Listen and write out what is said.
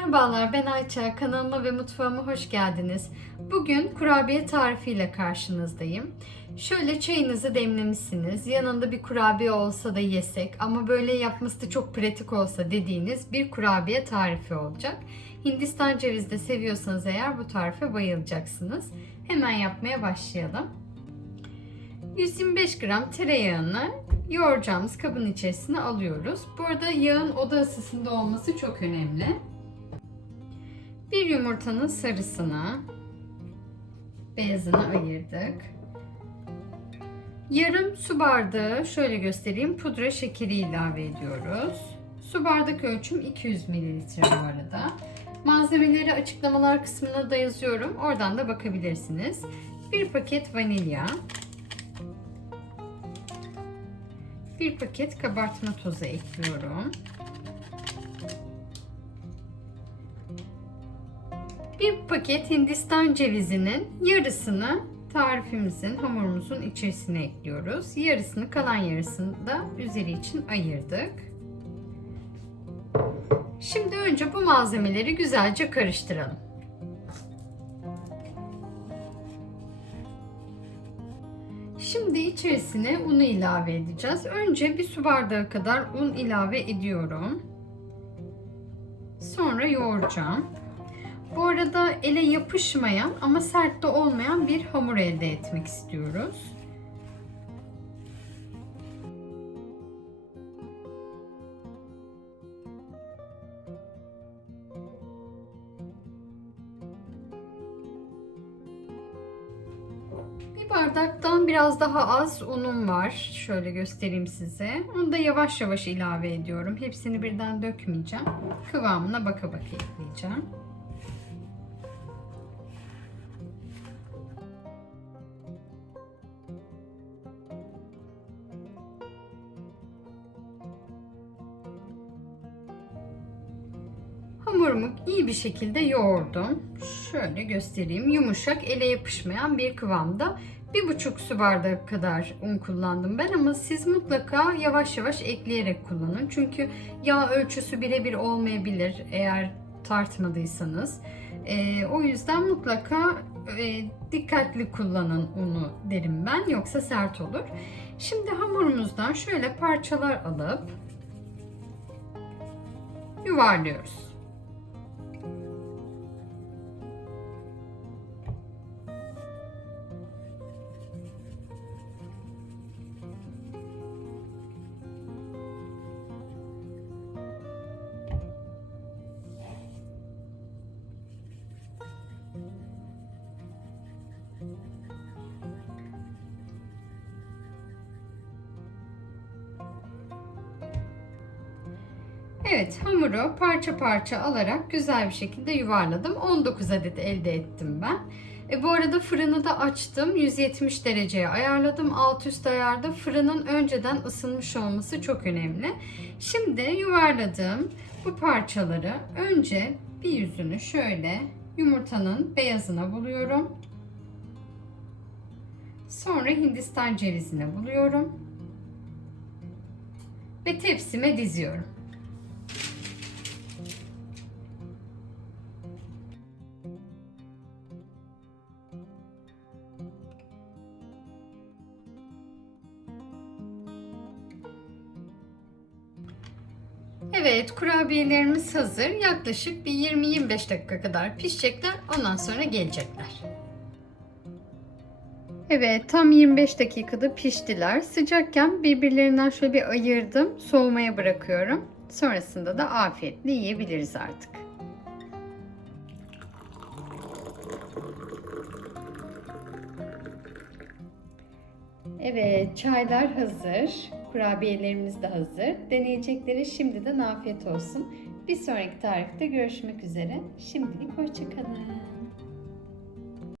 Merhabalar ben Ayça. Kanalıma ve mutfağıma hoş geldiniz. Bugün kurabiye tarifiyle karşınızdayım. Şöyle çayınızı demlemişsiniz. Yanında bir kurabiye olsa da yesek ama böyle yapması da çok pratik olsa dediğiniz bir kurabiye tarifi olacak. Hindistan cevizi de seviyorsanız eğer bu tarife bayılacaksınız. Hemen yapmaya başlayalım. 125 gram tereyağını yoğuracağımız kabın içerisine alıyoruz. Bu arada yağın oda ısısında olması çok önemli. Bir yumurtanın sarısını, beyazını ayırdık. Yarım su bardağı, şöyle göstereyim, pudra şekeri ilave ediyoruz. Su bardak ölçüm 200 mililitre bu arada. Malzemeleri açıklamalar kısmına da yazıyorum. Oradan da bakabilirsiniz. Bir paket vanilya. Bir paket kabartma tozu ekliyorum. Bir paket Hindistan cevizinin yarısını tarifimizin, hamurumuzun içerisine ekliyoruz. Yarısını, kalan yarısını da üzeri için ayırdık. Şimdi önce bu malzemeleri güzelce karıştıralım. Şimdi içerisine unu ilave edeceğiz. Önce bir su bardağı kadar un ilave ediyorum. Sonra yoğuracağım. Bu arada ele yapışmayan ama sert de olmayan bir hamur elde etmek istiyoruz. Bir bardaktan biraz daha az unum var. Şöyle göstereyim size. Onu da yavaş yavaş ilave ediyorum. Hepsini birden dökmeyeceğim. Kıvamına baka baka ekleyeceğim. Hamurumu iyi bir şekilde yoğurdum. Şöyle göstereyim. Yumuşak, ele yapışmayan bir kıvamda. Bir buçuk su bardağı kadar un kullandım ben ama siz mutlaka yavaş yavaş ekleyerek kullanın. Çünkü yağ ölçüsü birebir olmayabilir eğer tartmadıysanız. Ee, o yüzden mutlaka e, dikkatli kullanın unu derim ben yoksa sert olur. Şimdi hamurumuzdan şöyle parçalar alıp yuvarlıyoruz. Evet hamuru parça parça alarak güzel bir şekilde yuvarladım. 19 adet elde ettim ben. E, bu arada fırını da açtım. 170 dereceye ayarladım. Alt üst ayarda fırının önceden ısınmış olması çok önemli. Şimdi yuvarladığım bu parçaları önce bir yüzünü şöyle yumurtanın beyazına buluyorum. Sonra Hindistan cevizine buluyorum. Ve tepsime diziyorum. Evet, kurabiyelerimiz hazır. Yaklaşık bir 20-25 dakika kadar pişecekler. Ondan sonra gelecekler. Evet, tam 25 dakikada piştiler. Sıcakken birbirlerinden şöyle bir ayırdım. Soğumaya bırakıyorum. Sonrasında da afiyetle yiyebiliriz artık. Evet, çaylar hazır. Kurabiyelerimiz de hazır. Deneyecekleri şimdiden afiyet olsun. Bir sonraki tarifte görüşmek üzere. Şimdilik hoşçakalın.